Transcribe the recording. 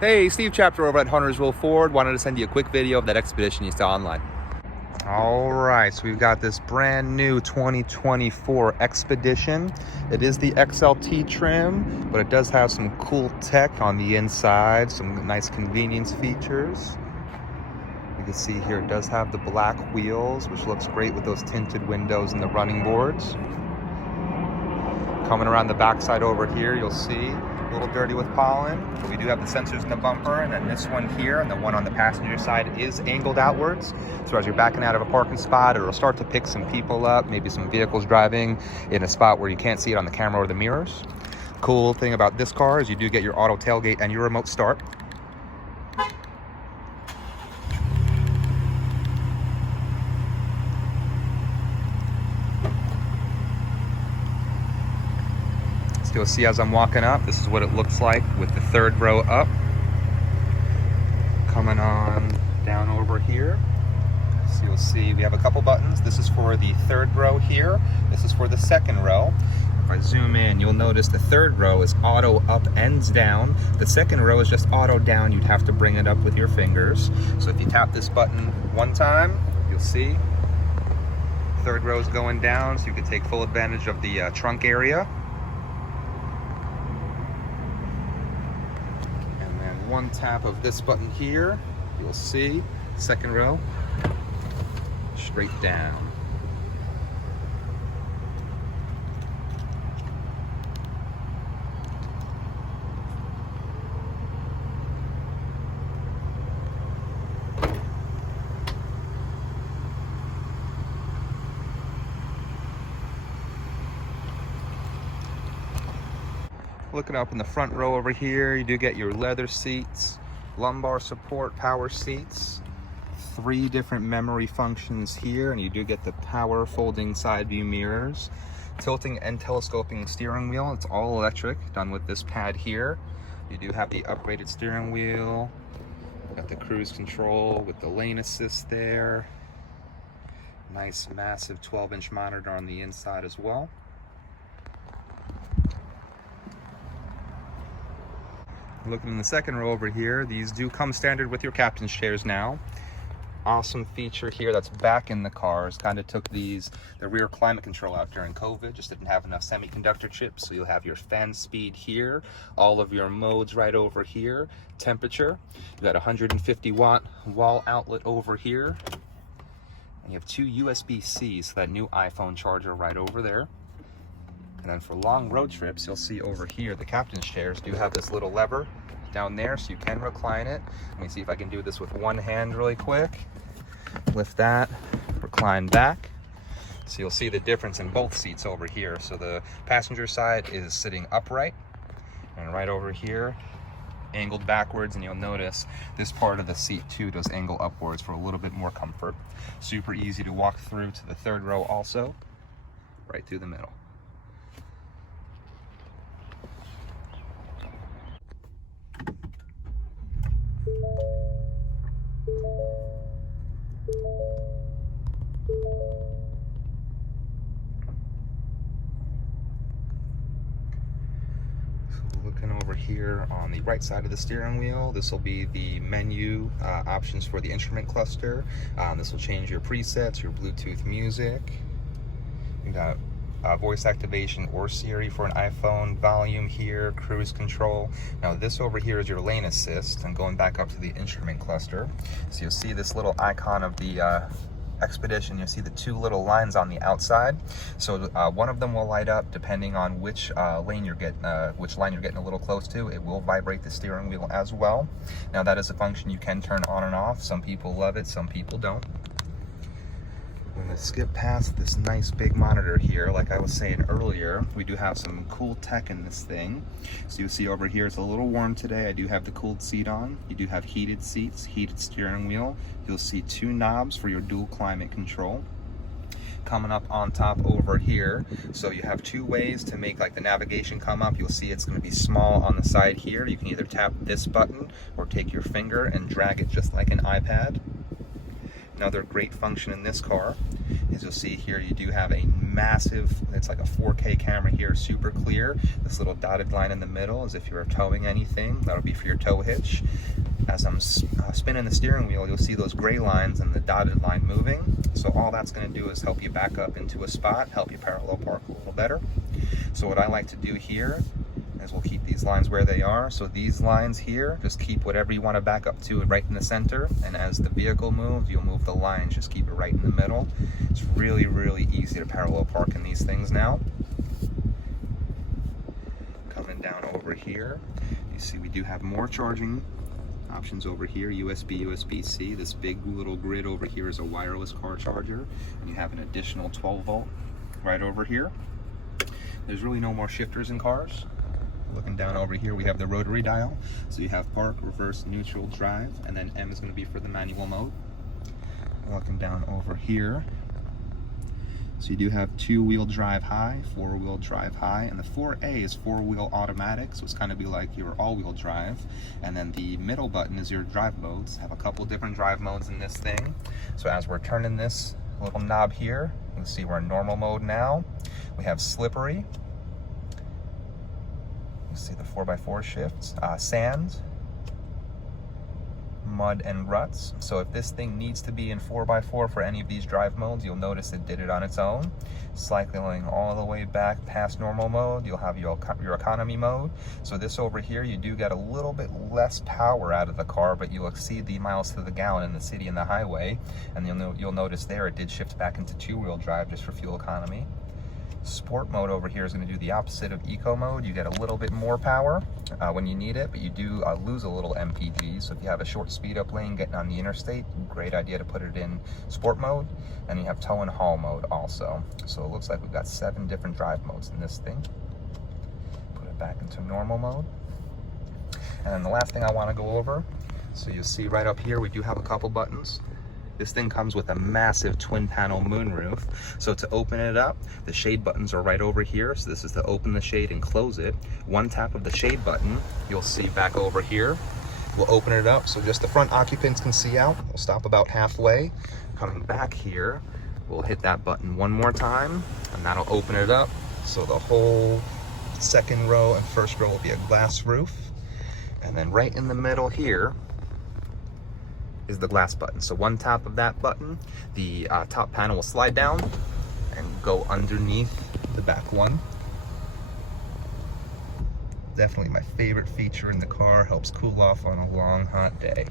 Hey, Steve Chapter over at Huntersville Ford. Wanted to send you a quick video of that Expedition you saw online. All right, so we've got this brand new 2024 Expedition. It is the XLT trim, but it does have some cool tech on the inside, some nice convenience features. You can see here it does have the black wheels, which looks great with those tinted windows and the running boards. Coming around the backside over here, you'll see a little dirty with pollen, but we do have the sensors in the bumper, and then this one here and the one on the passenger side is angled outwards. So as you're backing out of a parking spot, it'll start to pick some people up, maybe some vehicles driving in a spot where you can't see it on the camera or the mirrors. Cool thing about this car is you do get your auto tailgate and your remote start. So you'll see as I'm walking up, this is what it looks like with the third row up. Coming on down over here. So you'll see we have a couple buttons. This is for the third row here. This is for the second row. If I zoom in, you'll notice the third row is auto up and down. The second row is just auto down. You'd have to bring it up with your fingers. So if you tap this button one time, you'll see third row is going down, so you can take full advantage of the trunk area. One tap of this button here, you'll see second row straight down. Looking up in the front row over here, you do get your leather seats, lumbar support, power seats, 3 different memory functions here, and you do get the power folding side view mirrors, tilting and telescoping steering wheel. It's all electric, done with this pad here. You do have the upgraded steering wheel, got the cruise control with the lane assist there. Nice massive 12-inch monitor on the inside as well. Looking in the second row over here, these do come standard with your captain's chairs now. Awesome feature here that's back in the cars. Kind of took the rear climate control out during COVID, just didn't have enough semiconductor chips. So you'll have your fan speed here, all of your modes right over here, temperature. You got a 150 watt wall outlet over here. And you have 2 USB-Cs, so that new iPhone charger right over there. And then for long road trips, you'll see over here, the captain's chairs do have this little lever down there, so you can recline it. Let me see if I can do this with one hand really quick. Lift that, recline back. So you'll see the difference in both seats over here. So the passenger side is sitting upright, and right over here, angled backwards, and you'll notice this part of the seat too does angle upwards for a little bit more comfort. Super easy to walk through to the third row also, right through the middle. Looking over here on the right side of the steering wheel, this will be the menu options for the instrument cluster. This will change your presets, your Bluetooth music. You got voice activation or Siri for an iPhone, volume here, cruise control. Now this over here is your lane assist, and going back up to the instrument cluster. So you'll see this little icon of the Expedition. You'll see the 2 little lines on the outside. So one of them will light up depending on which line you're getting a little close to. It will vibrate the steering wheel as well. Now that is a function you can turn on and off. Some people love it, some people don't. I'm going to skip past this nice big monitor here. Like I was saying earlier, we do have some cool tech in this thing. So you see over here, it's a little warm today. I do have the cooled seat on. You do have heated seats, heated steering wheel. You'll see 2 knobs for your dual climate control. Coming up on top over here, so you have 2 ways to make like the navigation come up. You'll see it's going to be small on the side here. You can either tap this button or take your finger and drag it just like an iPad. Another great function in this car is you'll see here you do have a massive, it's like a 4K camera here, super clear. This little dotted line in the middle is if you're towing anything, that'll be for your tow hitch. As I'm spinning the steering wheel, you'll see those gray lines and the dotted line moving. So all that's going to do is help you back up into a spot, help you parallel park a little better. So what I like to do here is we'll keep these lines where they are. So these lines here, just keep whatever you want to back up to right in the center. And as the vehicle moves, you'll move the lines, just keep it right in the middle. It's really, really easy to parallel park in these things now. Coming down over here, you see we do have more charging options over here, USB, USB-C. This big little grid over here is a wireless car charger, and you have an additional 12 volt right over here. There's really no more shifters in cars. Looking down over here, we have the rotary dial. So you have park, reverse, neutral, drive, and then M is going to be for the manual mode. Looking down over here, so you do have 2-wheel drive high, 4-wheel drive high, and the 4A is 4-wheel automatic, so it's kind of be like your all-wheel drive. And then the middle button is your drive modes. Have a couple different drive modes in this thing. So as we're turning this little knob here, you can see we're in normal mode now. We have slippery. You see the 4x4 shifts, sand, mud, and ruts. So if this thing needs to be in 4x4 for any of these drive modes, you'll notice it did it on its own. Cycling all the way back past normal mode, you'll have your economy mode. So this over here, you do get a little bit less power out of the car, but you'll exceed the miles to the gallon in the city and the highway. And you'll notice there it did shift back into 2-wheel drive just for fuel economy. Sport mode over here is going to do the opposite of eco mode. You get a little bit more power when you need it, but you do lose a little MPG. So if you have a short speed up lane getting on the interstate, great idea to put it in sport mode. And you have tow and haul mode also. So it looks like we've got 7 different drive modes in this thing. Put it back into normal mode. And then the last thing I want to go over, so you'll see right up here we do have a couple buttons. This thing comes with a massive twin panel moonroof. So to open it up, the shade buttons are right over here. So this is to open the shade and close it. One tap of the shade button, you'll see back over here. We'll open it up so just the front occupants can see out. We'll stop about halfway. Coming back here, we'll hit that button one more time and that'll open it up. So the whole second row and first row will be a glass roof. And then right in the middle here is the glass button. So one tap of that button, the top panel will slide down and go underneath the back one. Definitely my favorite feature in the car, helps cool off on a long hot day.